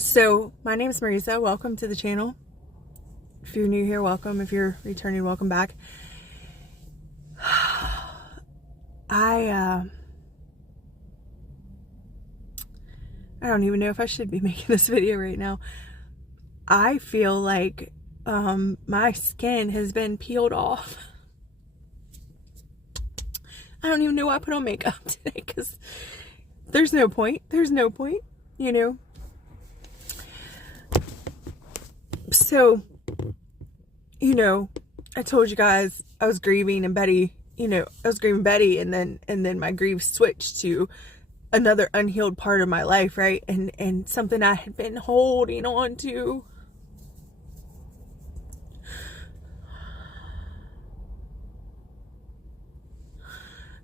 So, my name is Marisa. Welcome to the channel. If you're new here, welcome. If you're returning, welcome back. I don't even know if I should be making this video right now. I feel like my skin has been peeled off. I don't even know why I put on makeup today, because there's no point. There's no point, you know. So, you know, I told you guys I was grieving, and Betty, I was grieving Betty, and then my grief switched to another unhealed part of my life, right? And something I had been holding on to.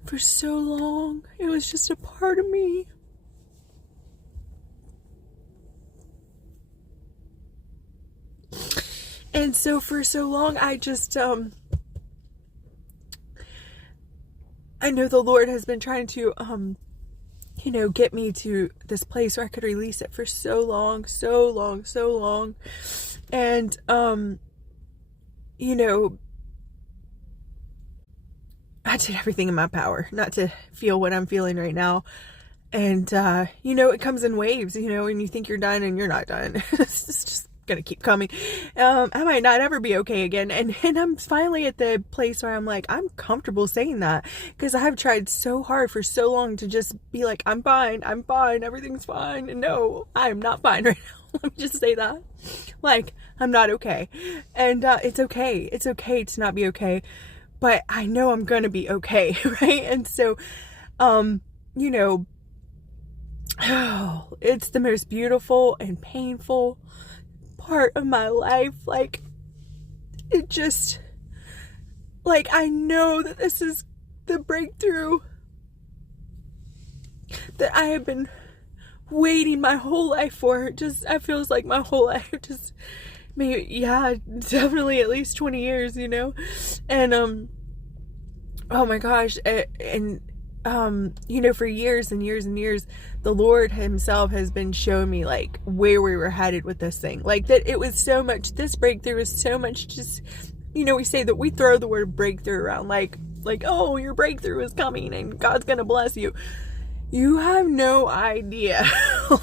For so long. It was just a part of me. And so for so long, I just, I know the Lord has been trying to, get me to this place where I could release it for so long. And, I did everything in my power not to feel what I'm feeling right now. And, it comes in waves, and you think you're done and you're not done. It's just gonna keep coming. I might not ever be okay again. And I'm finally at the place where I'm like, I'm comfortable saying that, because I have tried so hard for so long to just be like, I'm fine, everything's fine. And no, I'm not fine right now. Let me just say that. Like, I'm not okay. And it's okay. It's okay to not be okay. But I know I'm gonna be okay, right? And so, it's the most beautiful and painful part of my life. Like, it just, like, I know that this is the breakthrough that I have been waiting my whole life for. Just, it feels like my whole life, just maybe, yeah, definitely at least 20 years, and oh my gosh. And for years and years and years, the Lord himself has been showing me, like, where we were headed with this thing. Like, that it was so much, this breakthrough is so much just, we say that we throw the word breakthrough around like, oh, your breakthrough is coming and God's gonna bless you. You have no idea.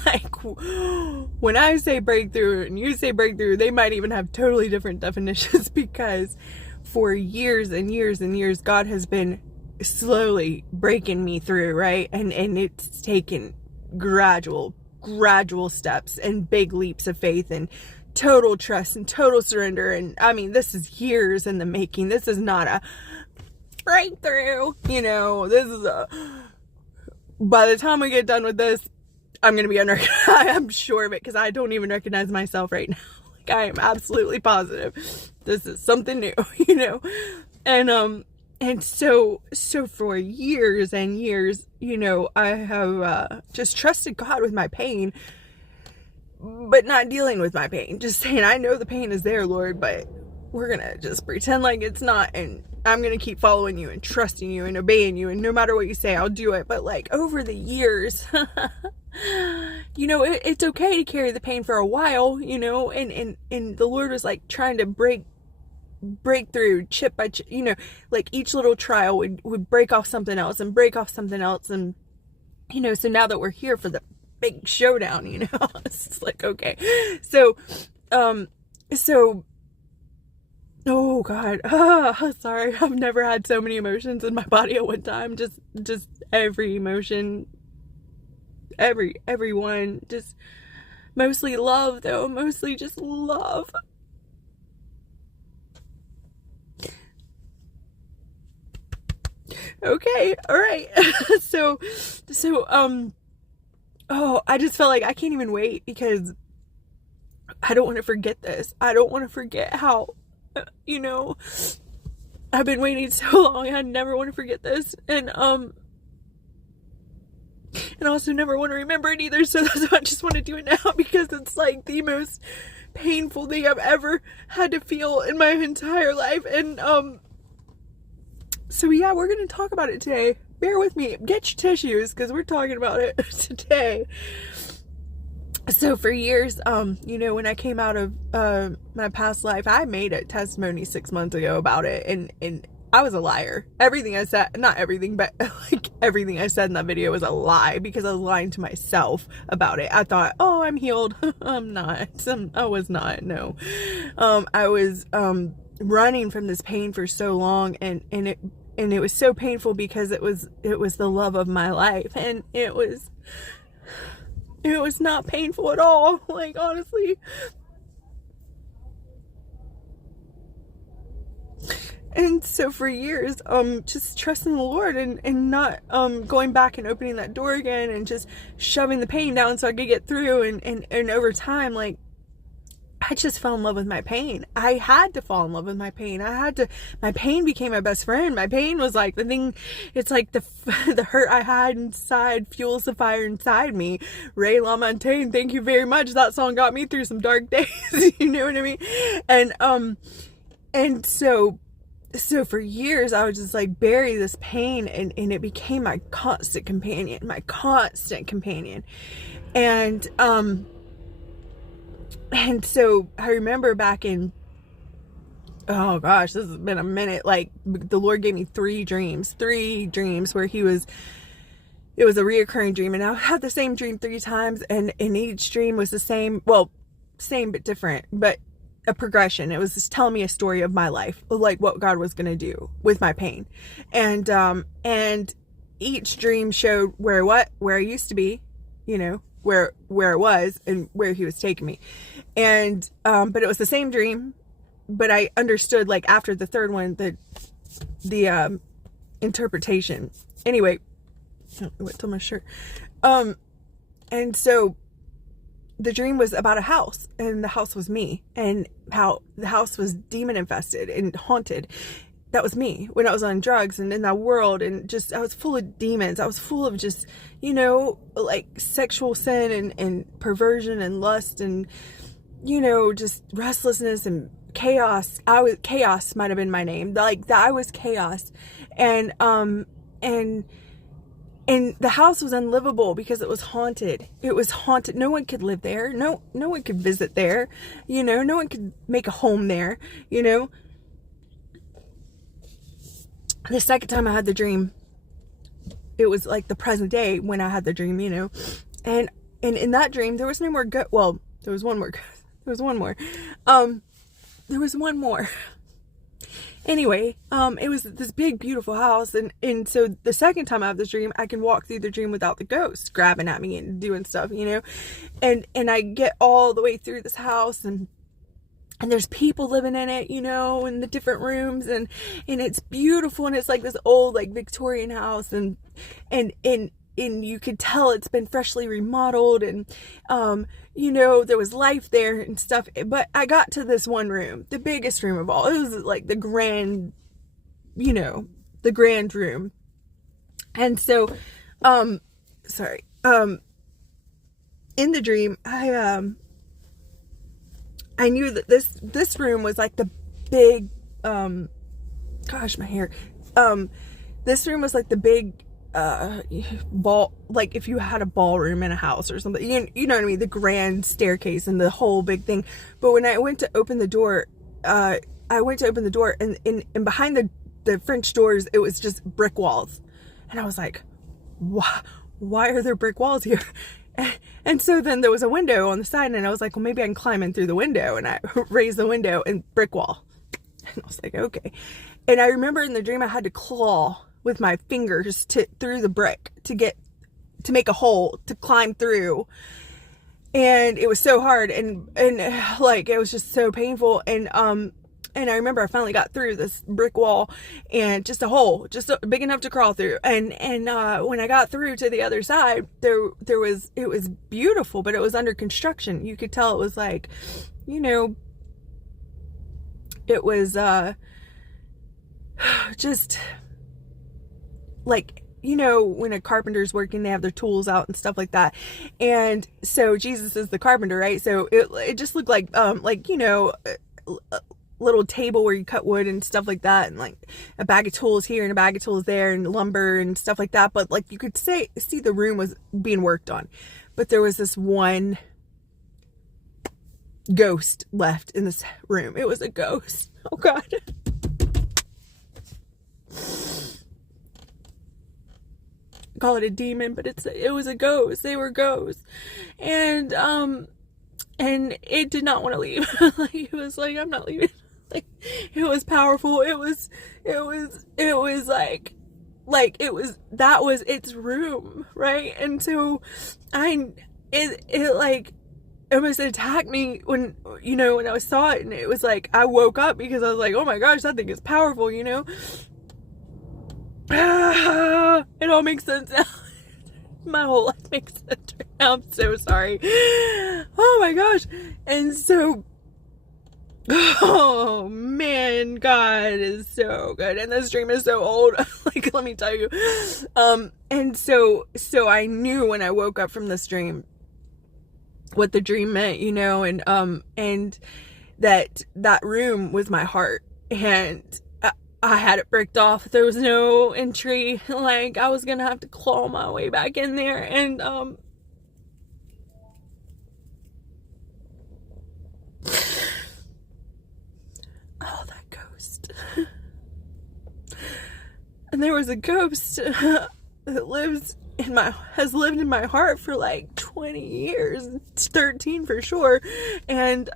Like, when I say breakthrough and you say breakthrough, they might even have totally different definitions, because for years and years and years, God has been slowly breaking me through, right? And it's taken gradual steps and big leaps of faith and total trust and total surrender. And I mean, this is years in the making. This is not a breakthrough, this is by the time we get done with this, I'm gonna be unrecognized. I'm sure of it, because I don't even recognize myself right now. Like, I am absolutely positive this is something new, And so for years and years, I have just trusted God with my pain, but not dealing with my pain. Just saying, I know the pain is there, Lord, but we're going to just pretend like it's not. And I'm going to keep following you and trusting you and obeying you. And no matter what you say, I'll do it. But, like, over the years, it's okay to carry the pain for a while, and the Lord was, like, trying to break through chip by chip, like, each little trial would break off something else and break off something else. And so now that we're here for the big showdown, it's like, okay, so oh God, sorry, I've never had so many emotions in my body at one time. Just every emotion, everyone, just mostly love, though, mostly just love. Okay, all right. so I just felt like I can't even wait, because I don't want to forget this. I don't want to forget how, I've been waiting so long. I never want to forget this. And I also never want to remember it either. So that's why I just want to do it now, because it's like the most painful thing I've ever had to feel in my entire life. And so yeah, we're going to talk about it today. Bear with me. Get your tissues, because we're talking about it today. So for years, you know, when I came out of my past life, I made a testimony 6 months ago about it, and I was a liar. Everything I said, not everything, but like everything I said in that video was a lie, because I was lying to myself about it. I thought, oh, I'm healed. I'm not. I was not. No. I was running from this pain for so long, and it was so painful because it was the love of my life, and it was not painful at all, like, honestly. And so for years, just trusting the Lord, and not going back and opening that door again, and just shoving the pain down so I could get through, and over time, like, I just fell in love with my pain. I had to fall in love with my pain. My pain became my best friend. My pain was like the thing, it's like the hurt I had inside fuels the fire inside me. Ray LaMontagne, thank you very much. That song got me through some dark days. You know what I mean? And so for years I would just like bury this pain, and it became my constant companion. And so I remember back in, oh gosh, this has been a minute, like the Lord gave me three dreams where it was a reoccurring dream, and I had the same dream 3 times, and each dream was the same, well, same but different, but a progression. It was just telling me a story of my life, like what God was going to do with my pain. And each dream showed where I used to be, you know, where it was and where he was taking me. And but it was the same dream, but I understood, like, after the third one, the interpretation. Anyway, I went to my shirt. And so the dream was about a house, and the house was me, and how the house was demon infested and haunted. That was me when I was on drugs and in that world, and just, I was full of demons. I was full of just, you know, like sexual sin and perversion and lust, and, you know, just restlessness and chaos. Chaos might have been my name. Like, I was chaos. And the house was unlivable because it was haunted. It was haunted. No one could live there. No one could visit there. You know, no one could make a home there, you know. The second time I had the dream, it was like the present day when I had the dream, you know. And in that dream, there was no more well, there was one more. There was one more. Anyway, it was this big, beautiful house, and so the second time I have this dream, I can walk through the dream without the ghost grabbing at me and doing stuff, you know. And I get all the way through this house, and there's people living in it, you know, in the different rooms, and it's beautiful, and it's like this old, like, Victorian house, and you could tell it's been freshly remodeled, and you know, there was life there and stuff. But I got to this one room, the biggest room of all. It was like the grand, you know, the grand room. And so in the dream, I knew that this room was like the big, gosh, my hair. This room was like the big ball, like if you had a ballroom in a house or something, you know what I mean, the grand staircase and the whole big thing. But when I went to open the door, and behind the French doors, it was just brick walls, and I was like, why are there brick walls here? And so then there was a window on the side, and I was like, well, maybe I can climb in through the window, and I raised the window, and brick wall. And I was like, okay. And I remember in the dream I had to claw with my fingers through the brick to make a hole to climb through, and it was so hard, and like, it was just so painful. And I remember I finally got through this brick wall, and just a hole, just big enough to crawl through. And when I got through to the other side, it was beautiful, but it was under construction. You could tell it was like, you know, it was just like, you know, when a carpenter's working, they have their tools out and stuff like that. And so Jesus is the carpenter, right? So it just looked like, you know, a little table where you cut wood and stuff like that, and like a bag of tools here and a bag of tools there, and lumber and stuff like that. But like, you could see the room was being worked on, but there was this one ghost left in this room. It was a ghost. Oh God. Call it a demon, but it was a ghost. They were ghosts. And it did not want to leave. Like, it was like, I'm not leaving. Like, it was powerful. It was like that was its room, right? And so it like almost attacked me when I saw it, and it was like I woke up because I was like, oh my gosh, that thing is powerful, It all makes sense now. My whole life makes sense right now. I'm so sorry. Oh my gosh. And so, oh man, God is so good. And this dream is so old. Like, let me tell you. And so I knew when I woke up from this dream what the dream meant, and that room was my heart. And I had it bricked off. There was no entry. Like, I was gonna have to claw my way back in there. And oh, that ghost. And there was a ghost that has lived in my heart for like 20 years, 13 for sure. And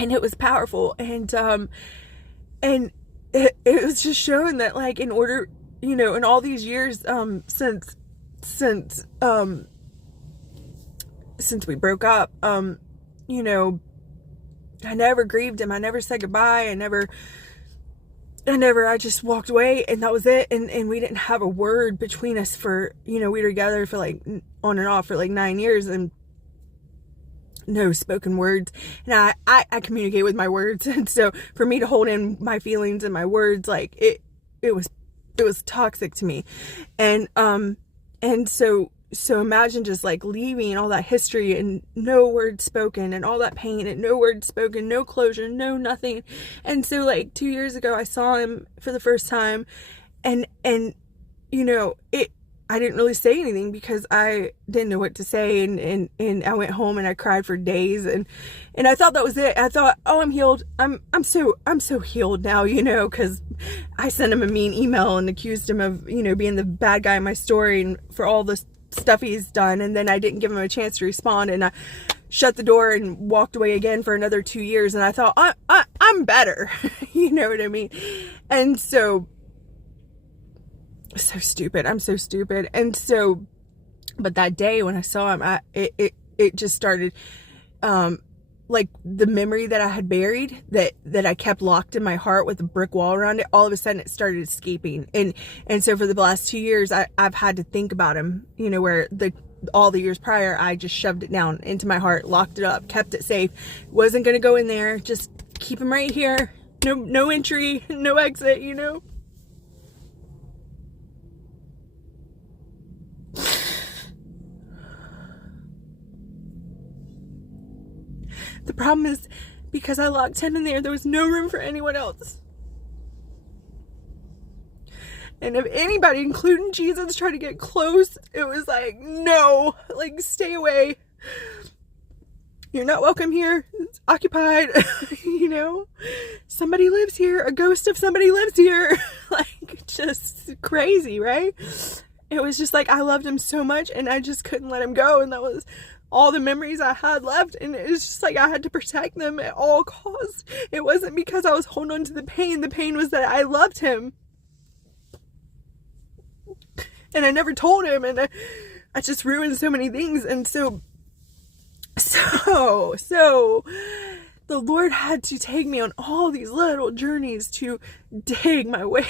it was powerful. And it was just showing that, like, in order, in all these years, since we broke up, I never grieved him. I never said goodbye. I just walked away, and that was it. And we didn't have a word between us for, we were together for like on and off for like 9 years, and no spoken words. And I communicate with my words. And so for me to hold in my feelings and my words, like it was toxic to me. And so imagine just like leaving all that history and no words spoken, and all that pain and no words spoken, no closure, no nothing. And so like 2 years ago, I saw him for the first time, and I didn't really say anything because I didn't know what to say, and I went home and I cried for days, and I thought that was it. I thought, oh, I'm healed. I'm so healed now, because I sent him a mean email and accused him of, being the bad guy in my story and for all the stuff he's done, and then I didn't give him a chance to respond, and I shut the door and walked away again for another 2 years, and I thought, I'm better. You know what I mean? And so stupid. I'm so stupid. And so, but that day when I saw him, it just started, like the memory that I had buried, that I kept locked in my heart with a brick wall around it, all of a sudden it started escaping. And so for the last 2 years, I've had to think about him, where all the years prior, I just shoved it down into my heart, locked it up, kept it safe, wasn't going to go in there, just keep him right here. No entry, no exit, The problem is, because I locked him in there was no room for anyone else. And if anybody, including Jesus, tried to get close, it was like, no, like, stay away. You're not welcome here. It's occupied. Somebody lives here. A ghost of somebody lives here. Like, just crazy, right? It was just like, I loved him so much, and I just couldn't let him go. And that was all the memories I had left, and it was just like I had to protect them at all costs. It wasn't because I was holding on to the pain. The pain was that I loved him, and I never told him, and I just ruined so many things. And so the Lord had to take me on all these little journeys to dig my way,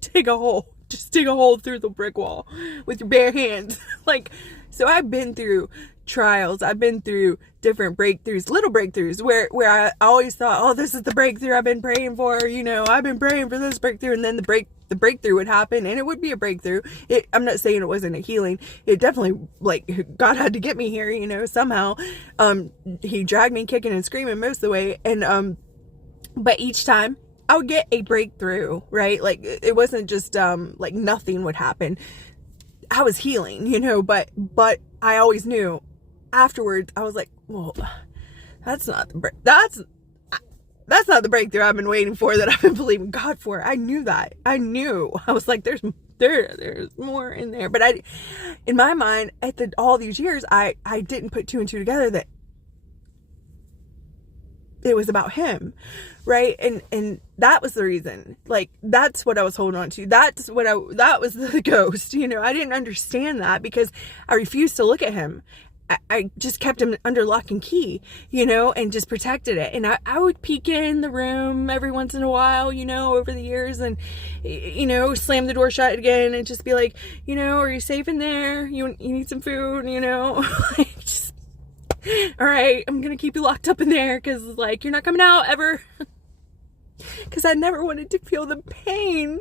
dig a hole, just dig a hole through the brick wall with your bare hands. Like, so I've been through trials. I've been through different breakthroughs, little breakthroughs where I always thought, oh, this is the breakthrough I've been praying for. I've been praying for this breakthrough, and then the breakthrough would happen, and it would be a breakthrough. I'm not saying it wasn't a healing. It definitely, like, God had to get me here, somehow. He dragged me kicking and screaming most of the way. And, but each time I would get a breakthrough, right? Like, it wasn't just, like, nothing would happen. I was healing, but I always knew afterwards. I was like, well, That's not the that's not the breakthrough I've been waiting for, that I've been believing God for. I knew that. I was like, there's more in there. But in my mind, all these years, I didn't put two and two together that it was about him, right? And that was the reason. Like, that's what I was holding on to. That was the ghost. I didn't understand that because I refused to look at him. I just kept him under lock and key, and just protected it. And I would peek in the room every once in a while, over the years, and, slam the door shut again and just be like, are you safe in there? You need some food, like, just, all right, I'm going to keep you locked up in there because, like, you're not coming out ever. Because I never wanted to feel the pain.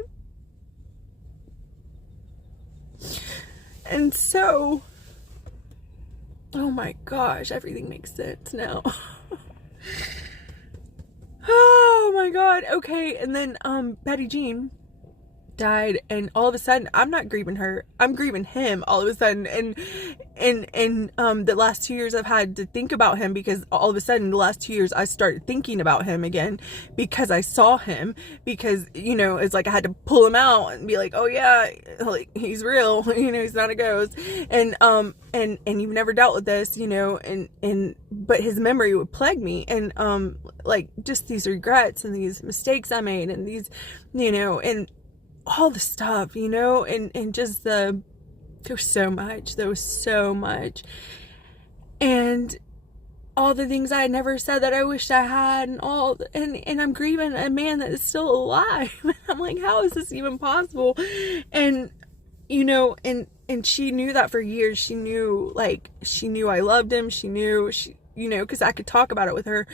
And so, oh my gosh, everything makes sense now. Oh my God. Okay. And then, Betty Jean died, and all of a sudden I'm not grieving her, I'm grieving him all of a sudden. And the last 2 years I've had to think about him, because all of a sudden the last 2 years I started thinking about him again, because I saw him, because it's like I had to pull him out and be like, oh yeah, like, he's real, he's not a ghost. And you've never dealt with this, but his memory would plague me, and like, just these regrets and these mistakes I made, and these, and all the stuff, and just there was so much, and all the things I had never said that I wished I had, and I'm grieving a man that is still alive. I'm like, how is this even possible? And and she knew that for years. She knew I loved him. She knew, because I could talk about it with her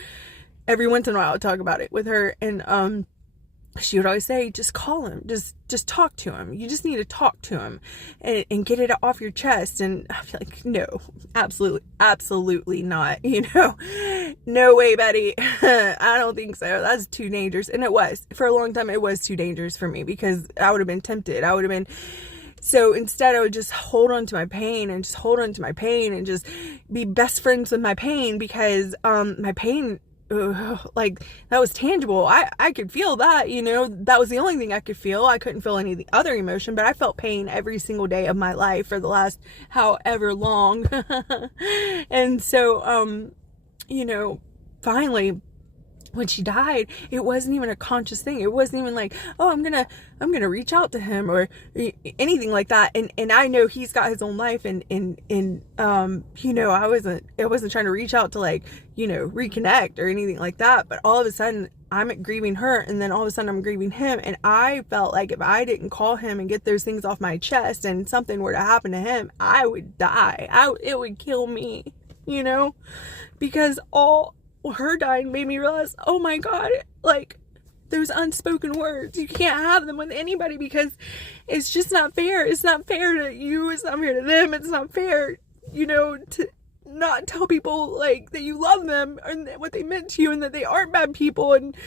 every once in a while. I would talk about it with her, and she would always say, just call him, just talk to him. You just need to talk to him and get it off your chest. And I feel like, no, absolutely not. No way, Betty. I don't think so. That's too dangerous. And it was, for a long time, it was too dangerous for me, because I would have been tempted. So instead I would just hold on to my pain and just be best friends with my pain, because my pain, like, that was tangible. I could feel that, that was the only thing I could feel. I couldn't feel any of the other emotion, but I felt pain every single day of my life for the last however long. And so, finally, when she died, it wasn't even a conscious thing. It wasn't even like, oh, I'm gonna reach out to him or anything like that. And I know he's got his own life, and I wasn't trying to reach out to, like, reconnect or anything like that. But all of a sudden I'm grieving her, and then all of a sudden I'm grieving him, and I felt like if I didn't call him and get those things off my chest, and something were to happen to him, I would die. It would kill me, because her dying made me realize, oh my God, like, those unspoken words, you can't have them with anybody, because it's just not fair. It's not fair to you, it's not fair to them, it's not fair, to not tell people, like, that you love them and what they meant to you, and that they aren't bad people, and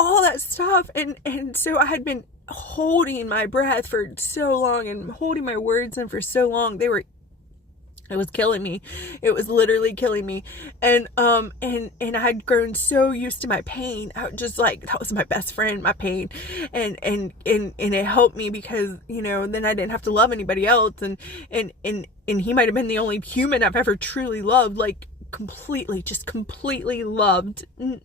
all that stuff. And so I had been holding my breath for so long, and holding my words in for so long. It was killing me. It was literally killing me. And I had grown so used to my pain. I just, like, that was my best friend, my pain. And it helped me, because, then I didn't have to love anybody else. And he might have been the only human I've ever truly loved, like, completely loved, And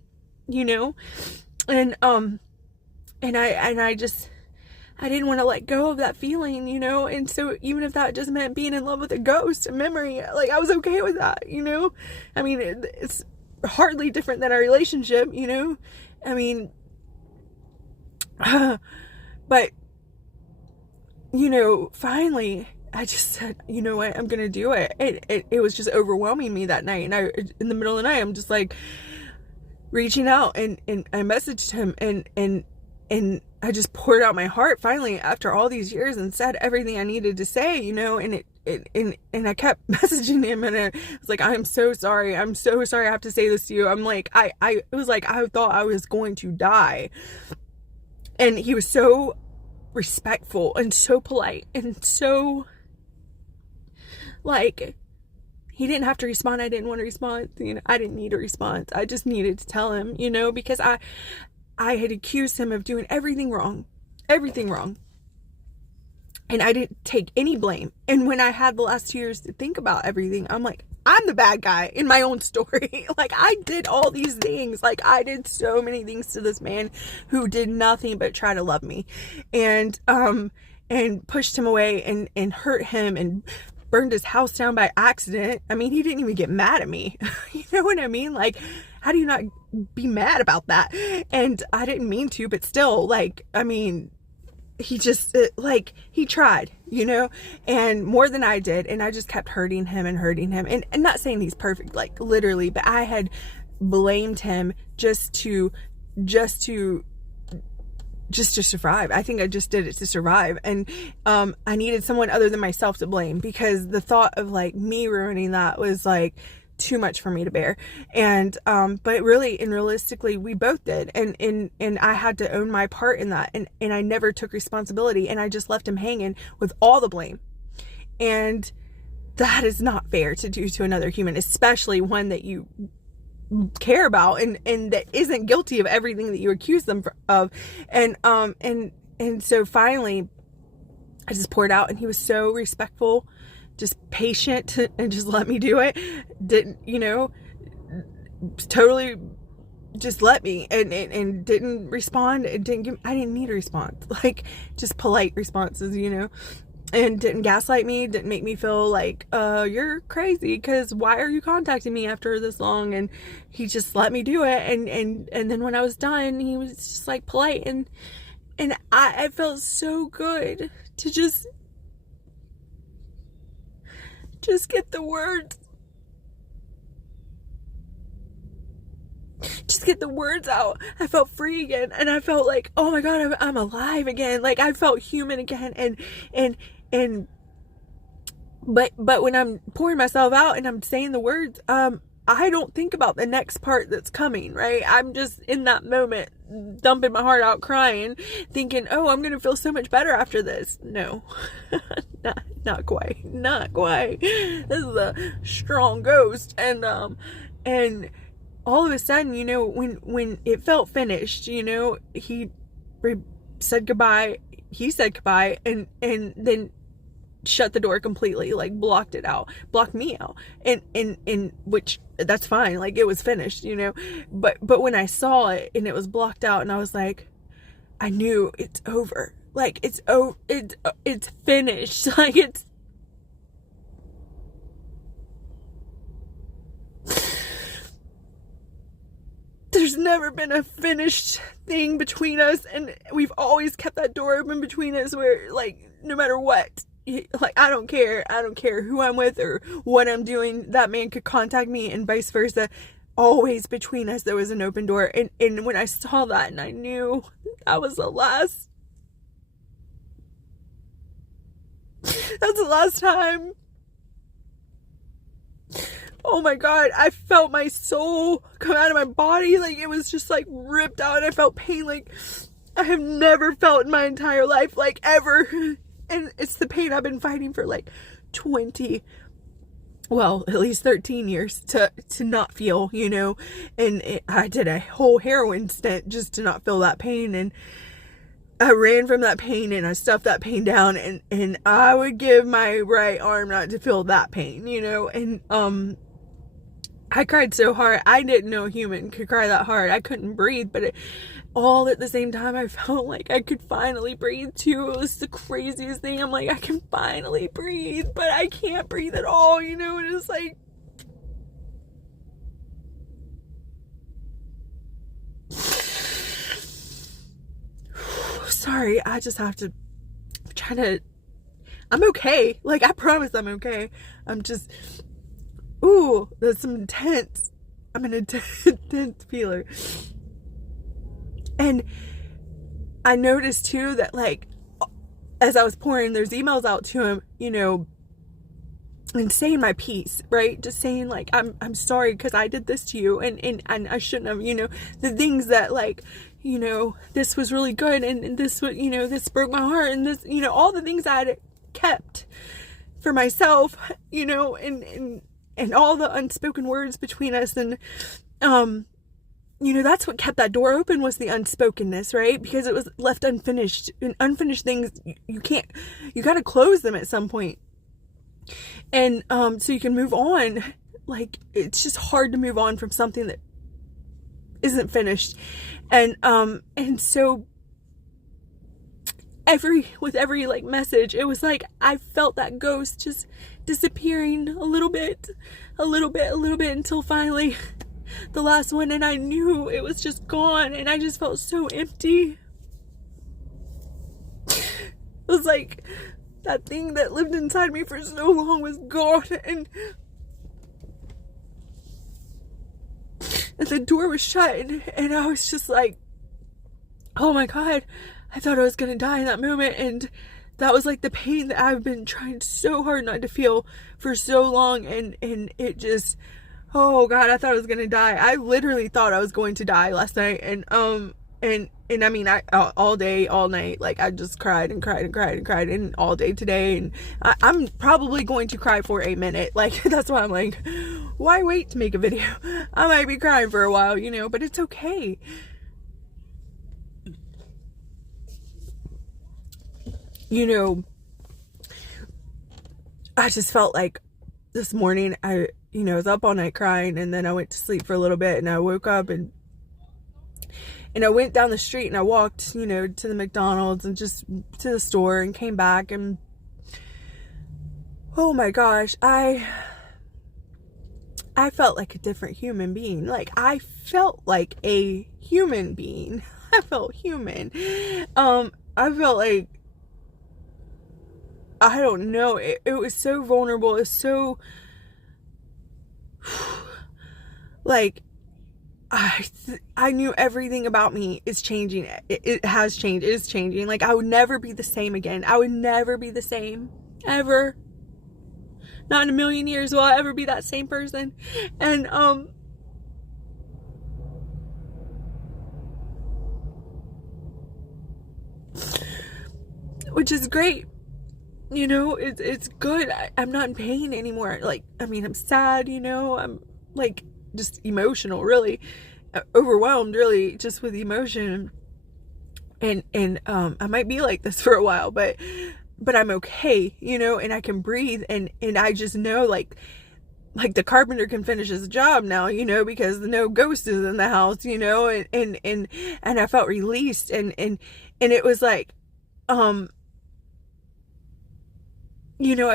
I didn't want to let go of that feeling, and so even if that just meant being in love with a ghost, a memory, like, I was okay with that, I mean, it's hardly different than our relationship, I mean, but, finally, I just said, you know what, I'm going to do it. It was just overwhelming me that night, and in the middle of the night, I'm just, like, reaching out, and I messaged him, and I just poured out my heart finally after all these years, and said everything I needed to say, and I kept messaging him, and I was like, I'm so sorry I have to say this to you. I'm like, it was like I thought I was going to die. And he was so respectful and so polite and so, like, He didn't have to respond. I didn't want to respond. I didn't need a response. I just needed to tell him, because I had accused him of doing everything wrong. Everything wrong. And I didn't take any blame. And when I had the last 2 years to think about everything, I'm like, I'm the bad guy in my own story. Like, I did all these things. Like, I did so many things to this man who did nothing but try to love me. And pushed him away and hurt him and burned his house down by accident. I mean, he didn't even get mad at me. You know what I mean? Like, how do you not be mad about that? And I didn't mean to, but still, like, I mean, he just, he tried, and more than I did. And I just kept hurting him. And not saying he's perfect, like, literally, but I had blamed him just to survive. I think I just did it to survive. And I needed someone other than myself to blame, because the thought of, like, me ruining that was, like, too much for me to bear. And but really and realistically, we both did. And I had to own my part in that. And I never took responsibility, and I just left him hanging with all the blame. And that is not fair to do to another human, especially one that you care about and that isn't guilty of everything that you accuse them of. And so finally I just poured out, and he was so respectful, just patient, and just let me do it. Didn't, totally just let me, and didn't respond. I didn't need a response, like, just polite responses, and didn't gaslight me, didn't make me feel like, you're crazy, because why are you contacting me after this long? And he just let me do it. And then when I was done, he was just, like, polite. And I felt so good to just get the words. Just get the words out. I felt free again. And I felt like, oh my God, I'm alive again. Like, I felt human again. But when I'm pouring myself out and I'm saying the words, I don't think about the next part that's coming, right? I'm just in that moment, dumping my heart out, crying, thinking, oh, I'm going to feel so much better after this. No, not quite. This is a strong ghost. And all of a sudden, when it felt finished, he said goodbye. He said goodbye, and then shut the door completely, like, blocked me out, and which, that's fine, like, it was finished, but when I saw it and it was blocked out, and I was like, I knew it's over, like, it's finished, like, there's never been a finished thing between us, and we've always kept that door open between us, where, like, no matter what, like, I don't care who I'm with or what I'm doing, that man could contact me, and vice versa. Always between us there was an open door. And when I saw that, and I knew that was the last, that's the last time. Oh my God, I felt my soul come out of my body, like, it was just, like, ripped out, and I felt pain like I have never felt in my entire life, like, ever. And it's the pain I've been fighting for, like, at least 13 years to not feel, and I did a whole heroin stint just to not feel that pain, and I ran from that pain, and I stuffed that pain down, and I would give my right arm not to feel that pain, and I cried so hard. I didn't know a human could cry that hard. I couldn't breathe, but all at the same time, I felt like I could finally breathe too. It was the craziest thing. I'm like, I can finally breathe, but I can't breathe at all, and it's like, sorry, I just have to try to, I'm okay. Like, I promise I'm okay. I'm just, ooh, that's some intense, I'm an intense feeler. And I noticed too that, like, as I was pouring those emails out to him, and saying my piece, right? Just saying, like, I'm sorry because I did this to you, and I shouldn't have, the things that, like, this was really good, and this was, this broke my heart, and this, all the things I had kept for myself, and all the unspoken words between us. And that's what kept that door open, was the unspokenness, right? Because it was left unfinished, and unfinished things, you got to close them at some point. And so you can move on. Like, it's just hard to move on from something that isn't finished. And so with every like message, it was like I felt that ghost just disappearing a little bit until finally the last one, and I knew it was just gone, and I just felt so empty. It was like that thing that lived inside me for so long was gone, and the door was shut, and I was just like, oh my God, I thought I was gonna die in that moment. And that was like the pain that I've been trying so hard not to feel for so long, and it just, oh God, I thought I was gonna die. I literally thought I was going to die last night. And I mean, I all day, all night, like I just cried and cried and cried and cried, and all day today. And I'm probably going to cry for a minute. Like, that's why I'm like, why wait to make a video? I might be crying for a while, but it's okay. I just felt like this morning I was up all night crying, and then I went to sleep for a little bit, and I woke up and I went down the street, and I walked, to the McDonald's and just to the store, and came back, and oh my gosh, I felt like a different human being. Like, I felt like a human being. I felt human. I felt like, I don't know, it was so vulnerable. It was so, like, I knew everything about me is changing. It has changed. It is changing. Like, I would never be the same again. I would never be the same. Ever. Not in a million years will I ever be that same person. And, which is great. It's good. I'm not in pain anymore. Like, I mean, I'm sad, I'm like just emotional, really overwhelmed, really, just with emotion. And I might be like this for a while, but I'm okay, and I can breathe, and I just know, like the carpenter can finish his job now, because no ghost is in the house, and I felt released, and it was like, I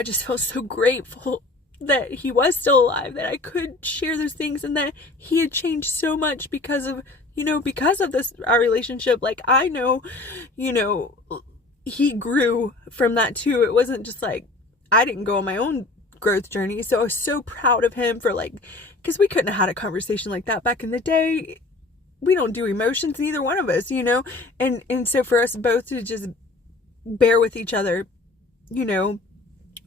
just felt so grateful that he was still alive, that I could share those things, and that he had changed so much because of this, our relationship. Like, I know, he grew from that too. It wasn't just like, I didn't go on my own growth journey. So I was so proud of him for, like, because we couldn't have had a conversation like that back in the day. We don't do emotions, neither one of us, and so for us both to just bear with each other,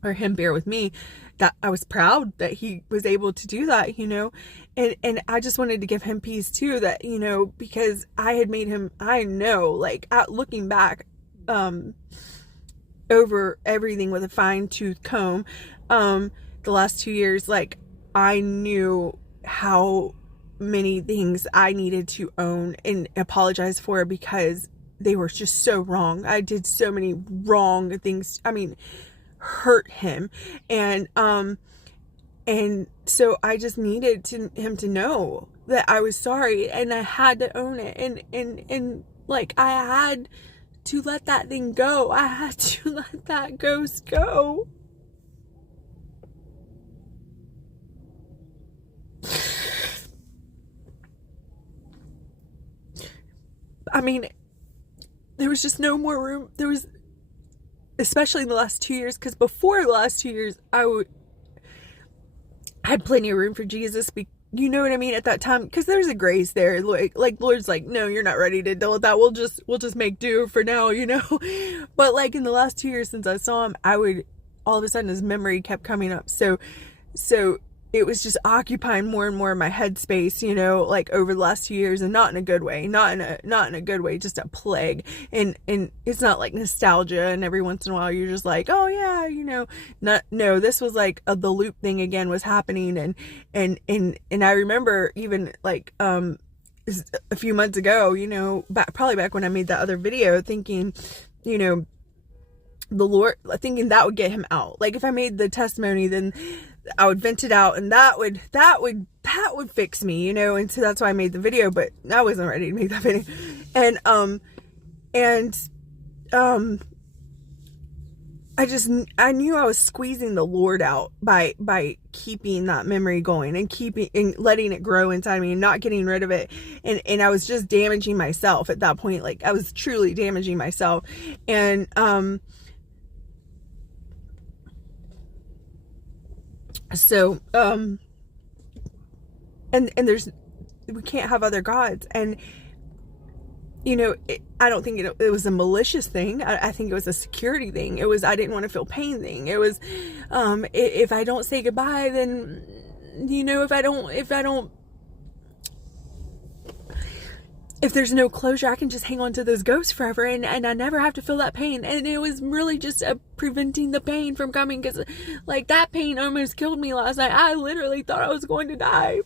or him bear with me, that I was proud that he was able to do that, and I just wanted to give him peace too, that, because I had made him, I know, like, looking back, over everything with a fine-tooth comb, the last 2 years, like, I knew how many things I needed to own and apologize for, because they were just so wrong. I did so many wrong things. I mean, hurt him, and so I just needed him to know that I was sorry, and I had to own it, and like, I had to let that thing go. I had to let that ghost go. I mean, there was just no more room. There was, especially in the last 2 years, because before the last 2 years, I had plenty of room for Jesus. You know what I mean? At that time, because there's a grace there. Like Lord's like, no, you're not ready to deal with that. We'll just make do for now, But like, in the last 2 years since I saw him, I would, all of a sudden his memory kept coming up. So it was just occupying more and more of my headspace, you know, like over the last 2 years, and not in a good way, not in a good way, just a plague. And it's not like nostalgia and every once in a while you're just like, oh yeah, you know, no, this was like the loop thing again was happening. And I remember even like, a few months ago, you know, probably back when I made that other video, thinking, you know, the Lord, thinking that would get him out. Like if I made the testimony, then I would vent it out, and that would fix me, you know. And so that's why I made the video, but I wasn't ready to make that video. And I knew I was squeezing the Lord out by keeping that memory going and letting it grow inside me and not getting rid of it. And I was just damaging myself at that point. Like I was truly damaging myself. And, so, and we can't have other gods. And, you know, I don't think it was a malicious thing. I think it was a security thing. It was, I didn't want to feel pain thing. It was, if I don't say goodbye, then, you know, if there's no closure, I can just hang on to those ghosts forever, and I never have to feel that pain. And it was really just preventing the pain from coming, because like that pain almost killed me last night. I literally thought I was going to die.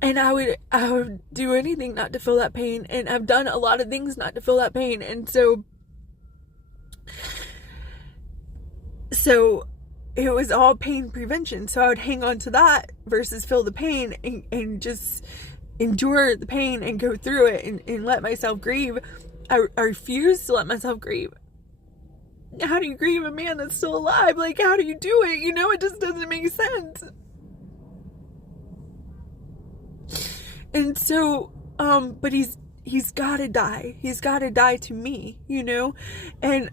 And I would do anything not to feel that pain, and I've done a lot of things not to feel that pain. And so it was all pain prevention. So I would hang on to that versus feel the pain and just endure the pain and go through it and let myself grieve. I refuse to let myself grieve. How do you grieve a man that's still alive? Like, how do you do it? You know, it just doesn't make sense. And so, but he's gotta die. He's gotta die to me, you know? And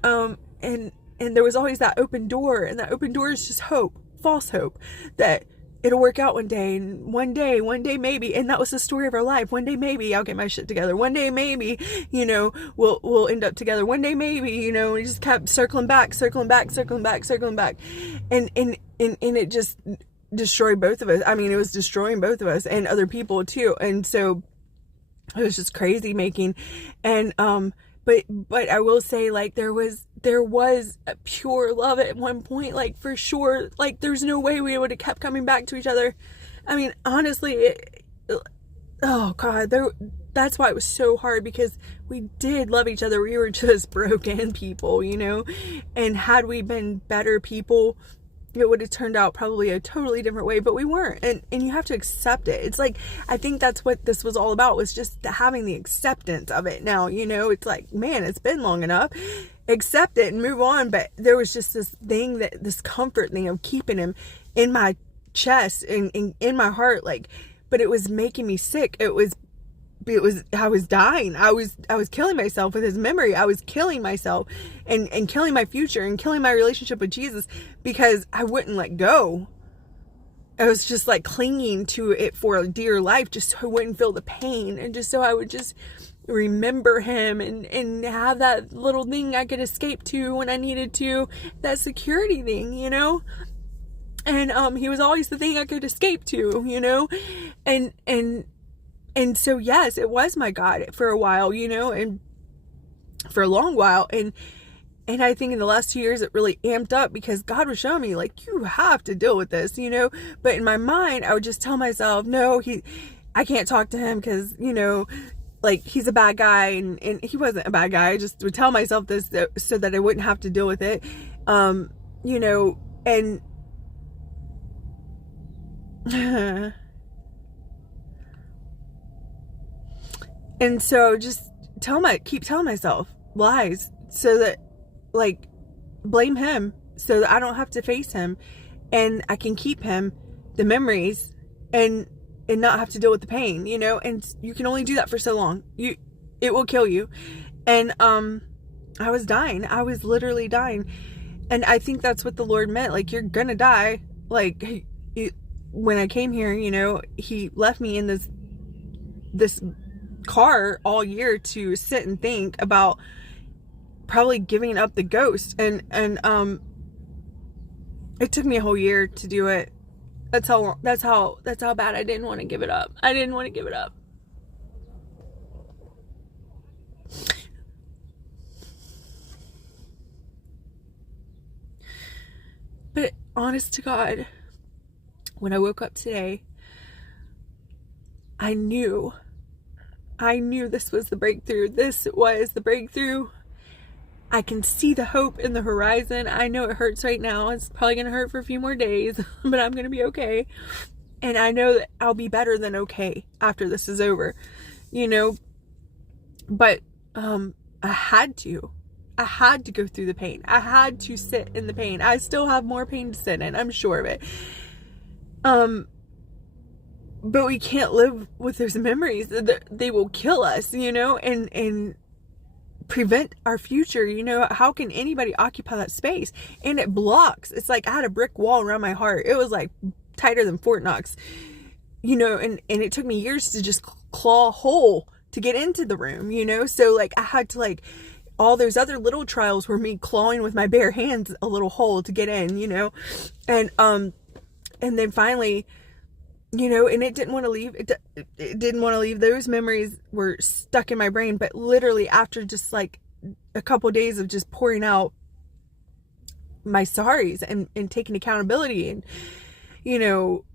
there was always that open door, and that open door is just hope, false hope, that it'll work out one day, and one day maybe. And that was the story of our life. One day maybe I'll get my shit together. One day maybe, you know, we'll end up together. One day maybe, you know, we just kept circling back. And it just destroyed both of us. I mean, it was destroying both of us and other people too. And so it was just crazy making. And but I will say, like, there was a pure love at one point, like, for sure. Like, there's no way we would have kept coming back to each other. I mean, honestly, oh God, that's why it was so hard, because we did love each other. We were just broken people, you know. And had we been better people, it would have turned out probably a totally different way, but we weren't. And you have to accept it. It's like, I think that's what this was all about, was just having the acceptance of it. Now, you know, it's like, man, it's been long enough. Accept it and move on. But there was just this thing, this comfort thing of keeping him in my chest and in my heart. Like, but it was making me sick. I was dying. I was killing myself with his memory. I was killing myself and killing my future and killing my relationship with Jesus, because I wouldn't let go. I was just like clinging to it for dear life, just so I wouldn't feel the pain, and just so I would just remember him and have that little thing I could escape to when I needed to, that security thing, you know. And he was always the thing I could escape to, you know. And so, yes, it was my God for a while, you know, and for a long while. And I think in the last 2 years, it really amped up, because God was showing me, like, you have to deal with this, you know. But in my mind, I would just tell myself, no, I can't talk to him, because, you know, like, he's a bad guy. And he wasn't a bad guy. I just would tell myself this so that I wouldn't have to deal with it, you know, and and so just keep telling myself lies, so that, like, blame him so that I don't have to face him, and I can keep him the memories and not have to deal with the pain, you know. And you can only do that for so long. It will kill you. And I was dying. I was literally dying. And I think that's what the Lord meant. Like, you're gonna die. Like, when I came here, you know, he left me in this car all year to sit and think about probably giving up the ghost. And it took me a whole year to do it. That's how bad I didn't want to give it up. I didn't want to give it up. But honest to God, when I woke up today, I knew this was the breakthrough. This was the breakthrough. I can see the hope in the horizon. I know it hurts right now. It's probably going to hurt for a few more days, but I'm going to be okay. And I know that I'll be better than okay after this is over, you know. But I had to go through the pain. I had to sit in the pain. I still have more pain to sit in, I'm sure of it. But we can't live with those memories. They will kill us, you know, and prevent our future. You know, how can anybody occupy that space? And it blocks. It's like I had a brick wall around my heart. It was like tighter than Fort Knox, you know, and it took me years to just claw a hole to get into the room, you know. So like I had to, like, all those other little trials were me clawing with my bare hands a little hole to get in, you know. And then finally, you know, and it didn't want to leave. It didn't want to leave. Those memories were stuck in my brain. But literally after just like a couple of days of just pouring out my sorries and taking accountability and, you know,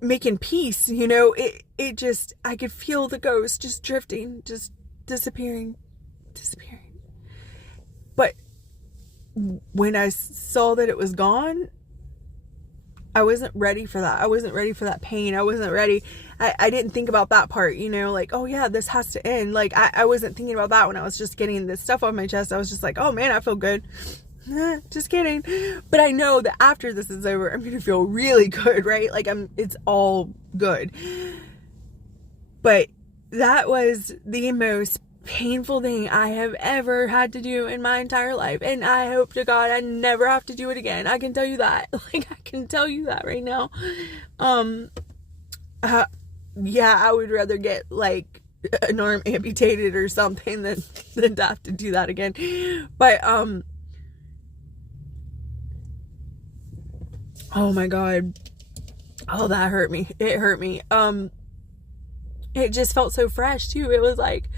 making peace, you know, it just, I could feel the ghost just drifting, just disappearing. But when I saw that it was gone, I wasn't ready for that. I wasn't ready for that pain. I wasn't ready. I didn't think about that part, you know, like, oh yeah, this has to end. Like, I wasn't thinking about that when I was just getting this stuff off my chest. I was just like, oh man, I feel good. Just kidding. But I know that after this is over, I'm going to feel really good, right? Like it's all good. But that was the most painful thing I have ever had to do in my entire life, and I hope to God I never have to do it again. I can tell you that. Like, I can tell you that right now. Yeah, I would rather get like an arm amputated or something than to have to do that again. But oh my God, oh, that hurt me. It hurt me. It just felt so fresh too. It was like,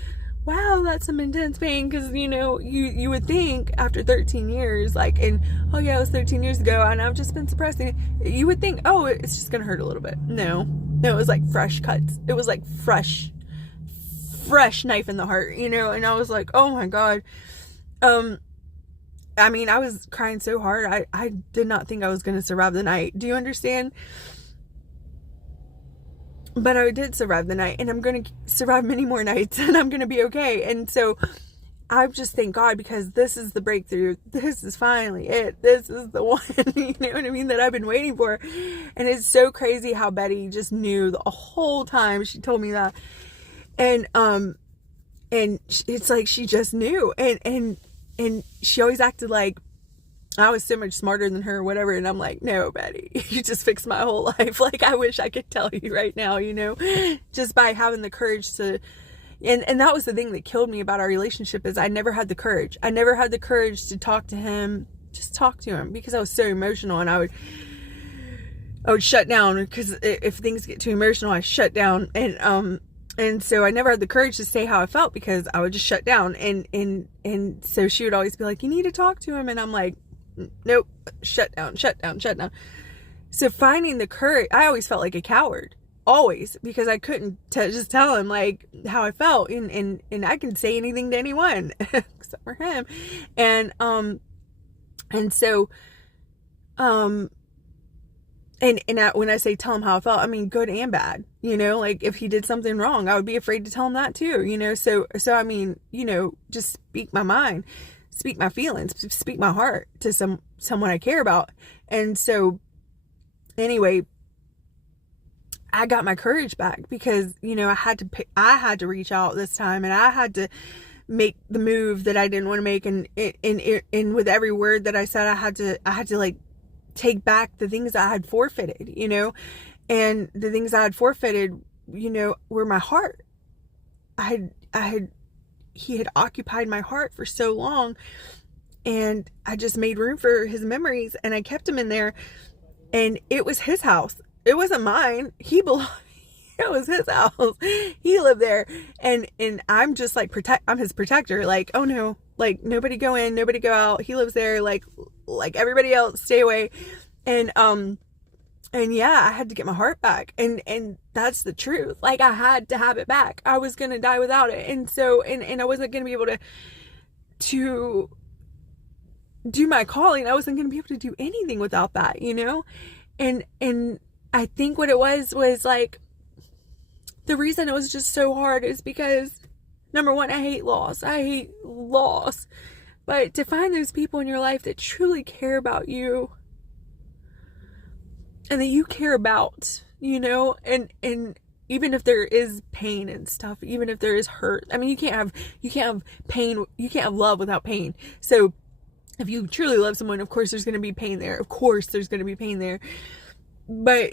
wow, that's some intense pain. Because, you know, you would think after 13 years, like, and oh yeah, it was 13 years ago and I've just been suppressing it. You would think, oh, it's just gonna hurt a little bit. No, it was like fresh cuts. It was like fresh knife in the heart, you know. And I was like, oh my God. I mean, I was crying so hard. I did not think I was gonna survive the night. Do you understand? But I did survive the night, and I'm going to survive many more nights, and I'm going to be okay. And so I just thank God, because this is the breakthrough. This is finally it. This is the one, you know what I mean, that I've been waiting for. And it's so crazy how Betty just knew the whole time. She told me that. And it's like she just knew. And she always acted like I was so much smarter than her or whatever. And I'm like, no, Betty, you just fixed my whole life. Like, I wish I could tell you right now, you know, just by having the courage to, and that was the thing that killed me about our relationship, is I never had the courage. I never had the courage to talk to him, just talk to him, because I was so emotional, and I would shut down, because if things get too emotional, I shut down. And so I never had the courage to say how I felt, because I would just shut down. And so she would always be like, you need to talk to him. And I'm like, nope, shut down. So finding the courage, I always felt like a coward, always, because I couldn't just tell him like how I felt, and I can say anything to anyone except for him. And so when I say tell him how I felt, I mean good and bad, you know, like if he did something wrong, I would be afraid to tell him that too, you know. So I mean, you know, just speak my mind, speak my feelings, speak my heart to someone I care about. And so anyway, I got my courage back, because, you know, I had to reach out this time, and I had to make the move that I didn't want to make. And with every word that I said, I had to like take back the things I had forfeited, you know. And the things I had forfeited, you know, were my heart. he had occupied my heart for so long, and I just made room for his memories, and I kept him in there, and it was his house. It wasn't mine. It was his house. He lived there, and I'm just like I'm his protector. Like, oh no, like nobody go in, nobody go out. He lives there, like everybody else, stay away. And yeah, I had to get my heart back, and that's the truth. Like, I had to have it back. I was gonna die without it, and so and I wasn't gonna be able to do my calling. I wasn't gonna be able to do anything without that, you know. And I think what it was like, the reason it was just so hard is because, number one, I hate loss. But to find those people in your life that truly care about you, and that you care about, you know, and even if there is pain and stuff, even if there is hurt, I mean, you can't have pain, you can't have love without pain. So if you truly love someone, of course there's going to be pain there. Of course there's going to be pain there. But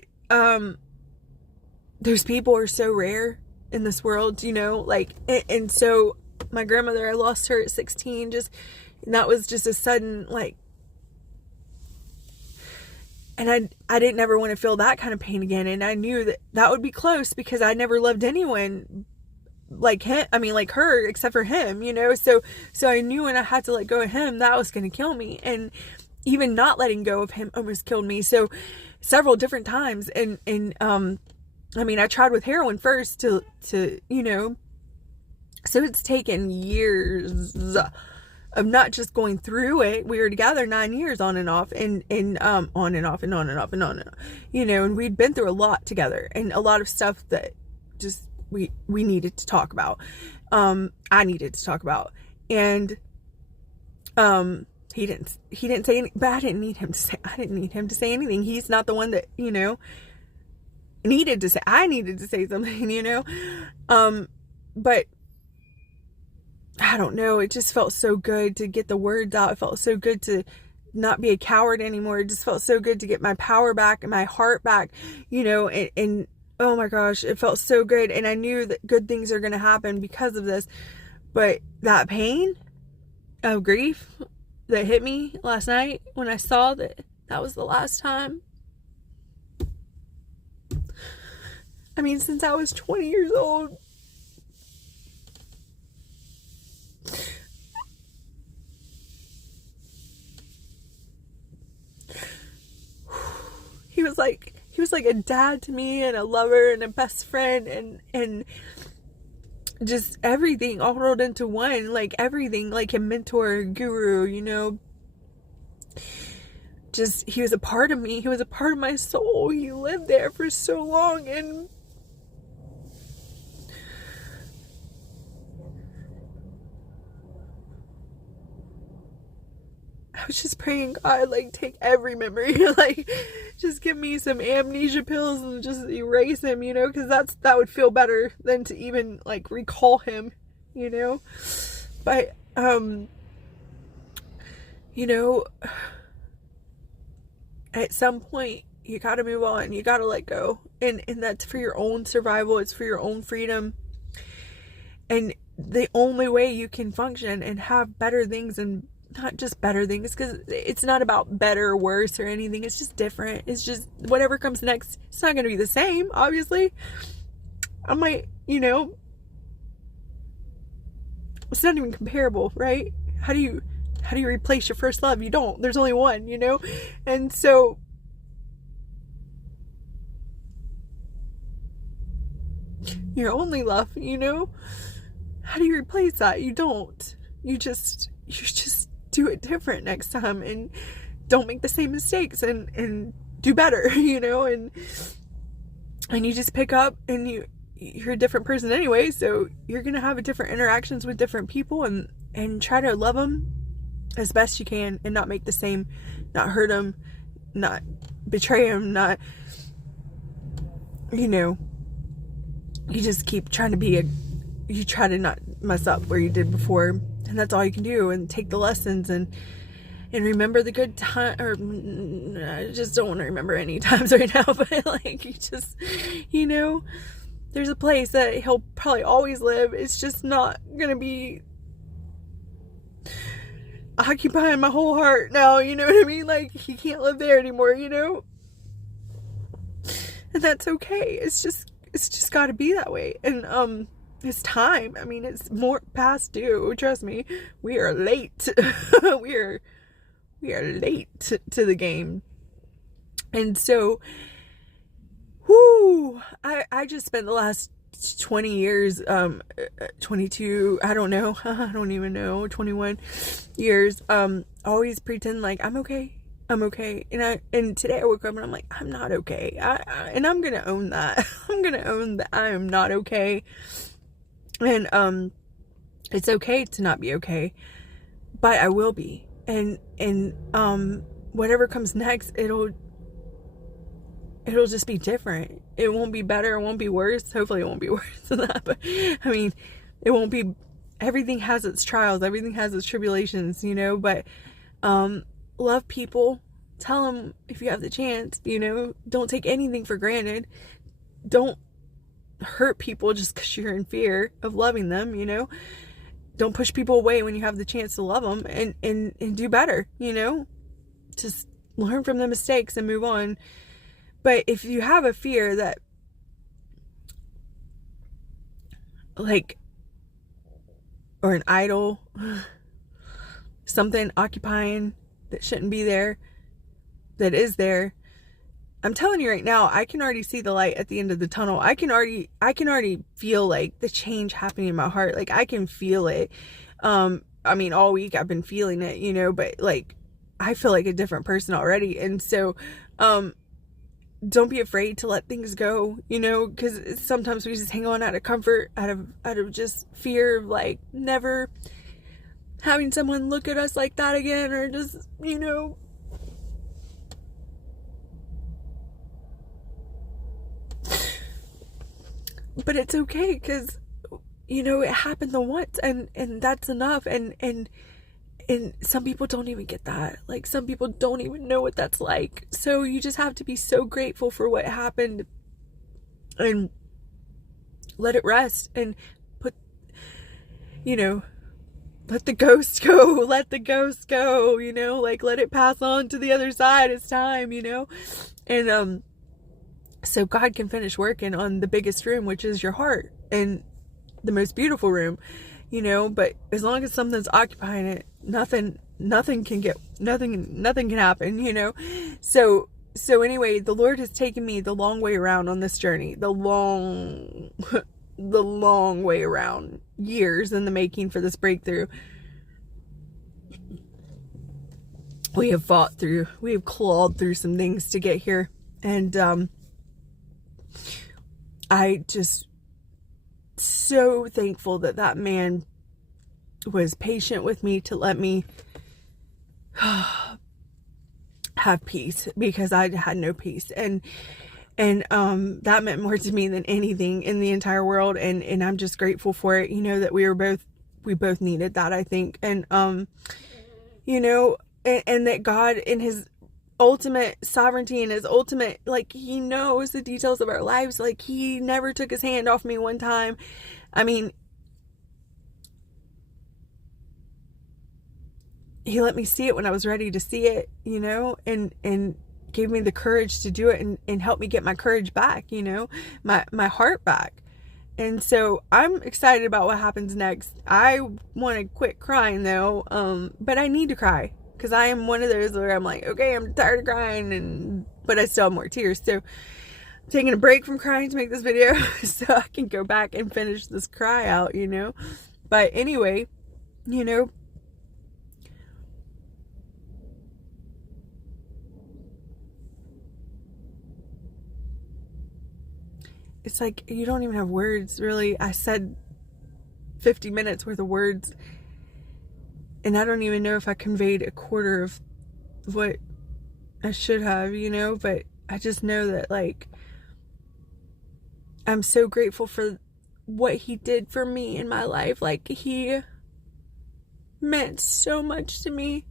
those people are so rare in this world, you know, like, and so my grandmother, I lost her at 16, and that was just a sudden, like, and I didn't ever want to feel that kind of pain again. And I knew that would be close, because I never loved anyone like him. I mean, like her, except for him, you know? So I knew when I had to let go of him, that was going to kill me. And even not letting go of him almost killed me. So several different times. And I mean, I tried with heroin first to, you know, so it's taken years of not just going through it. We were together 9 years on and off, and on and off and on and off and on and on, you know, and we'd been through a lot together, and a lot of stuff that just we needed to talk about. I needed to talk about, and he didn't say anything, but I didn't need him to say anything. He's not the one that, you know, I needed to say something, you know. But I don't know, it just felt so good to get the words out. It felt so good to not be a coward anymore. It just felt so good to get my power back and my heart back, you know, and oh my gosh, it felt so good. And I knew that good things are going to happen because of this. But that pain of grief that hit me last night when I saw that was the last time. I mean, since I was 20 years old. He was like a dad to me, and a lover, and a best friend, and just everything all rolled into one. Like everything, like a mentor, guru, you know. Just, he was a part of me. He was a part of my soul. He lived there for so long, and I was just praying, God, like, take every memory, like, just give me some amnesia pills and just erase him, you know, because that would feel better than to even, like, recall him, you know. But you know, at some point you gotta move on, you gotta let go, and that's for your own survival. It's for your own freedom, and the only way you can function and have better things, and not just better things, because it's not about better or worse or anything. It's just different. It's just whatever comes next. It's not going to be the same, obviously. I might, you know, it's not even comparable, right? How do you replace your first love? You don't. There's only one, you know? And so your only love, you know? How do you replace that? You don't. You just do it different next time, and don't make the same mistakes, and do better, you know, and you just pick up, and you're a different person anyway, so you're gonna have different interactions with different people, and try to love them as best you can, and not make the same, not hurt them, not betray them, not, you know, you just keep trying to you try to not mess up where you did before. And that's all you can do, and take the lessons, and remember the good time, or I just don't want to remember any times right now, but like, you just, you know, there's a place that he'll probably always live. It's just not gonna be occupying my whole heart now, you know what I mean? Like, he can't live there anymore, you know? And that's okay. It's just gotta be that way. And it's time. I mean, it's more past due. Trust me. We are late. we are late to the game. And so, I just spent the last 20 years, 22, I don't know, I don't even know, 21 years, always pretend like I'm okay. And today I woke up and I'm like, I'm not okay. And I'm gonna own that. I'm gonna own that I am not okay. And it's okay to not be okay, but I will be. And whatever comes next, it'll just be different. It won't be better. It won't be worse. Hopefully it won't be worse than that. But I mean, it won't be, everything has its trials. Everything has its tribulations, you know, but, love people. Tell them if you have the chance, you know, don't take anything for granted. Don't hurt people just because you're in fear of loving them, you know. Don't push people away when you have the chance to love them, and do better, you know. Just learn from the mistakes and move on. But if you have a fear that, like, or an idol, something occupying that shouldn't be there, that is there, I'm telling you right now, I can already see the light at the end of the tunnel. I can already feel like the change happening in my heart. Like, I can feel it. I mean, all week I've been feeling it, you know, but like, I feel like a different person already. And so, don't be afraid to let things go, you know, because sometimes we just hang on out of comfort, out of just fear of, like, never having someone look at us like that again, or just, you know, but it's okay, because, you know, it happened the once, and that's enough. And some people don't even get that. Like, some people don't even know what that's like. So you just have to be so grateful for what happened, and let it rest, and put, you know, let the ghost go. Let the ghost go, you know, like, let it pass on to the other side. It's time, you know. And so God can finish working on the biggest room, which is your heart, and the most beautiful room, you know. But as long as something's occupying it, nothing can happen, you know. So anyway, the Lord has taken me the long way around on this journey, the long way around, years in the making for this breakthrough. We have fought through, we have clawed through some things to get here. And I just so thankful that man was patient with me to let me have peace, because I had no peace. And that meant more to me than anything in the entire world. And I'm just grateful for it, you know, that we both needed that, I think. And, you know, and that God, in his ultimate sovereignty and his ultimate, like, he knows the details of our lives. Like, he never took his hand off me one time. I mean, he let me see it when I was ready to see it, you know, and gave me the courage to do it, and helped me get my courage back, you know, my heart back. And so I'm excited about what happens next. I want to quit crying though, but I need to cry, because I am one of those where I'm like, okay, I'm tired of crying, but I still have more tears. So I'm taking a break from crying to make this video so I can go back and finish this cry out, you know. But anyway, you know, it's like, you don't even have words, really. I said 50 minutes worth of words, and I don't even know if I conveyed a quarter of what I should have, you know. But I just know that, like, I'm so grateful for what he did for me in my life. Like, he meant so much to me.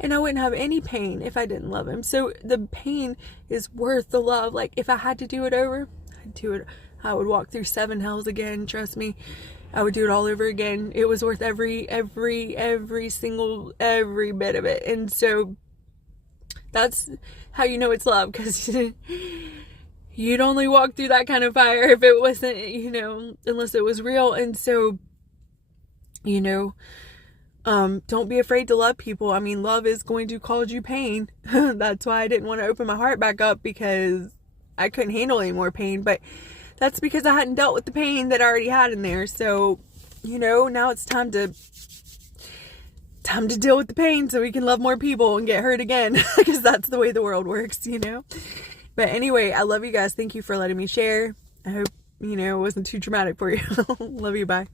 And I wouldn't have any pain if I didn't love him. So the pain is worth the love. Like, if I had to do it over, I'd do it. I would walk through 7 hells again. Trust me. I would do it all over again. It was worth every bit of it. And so that's how you know it's love, because you'd only walk through that kind of fire if it wasn't, unless it was real. And so, don't be afraid to love people. I mean, love is going to cause you pain. That's why I didn't want to open my heart back up, because I couldn't handle any more pain. But that's because I hadn't dealt with the pain that I already had in there. So, now it's time to deal with the pain so we can love more people and get hurt again, because that's the way the world works, But anyway, I love you guys. Thank you for letting me share. I hope, it wasn't too traumatic for you. Love you. Bye.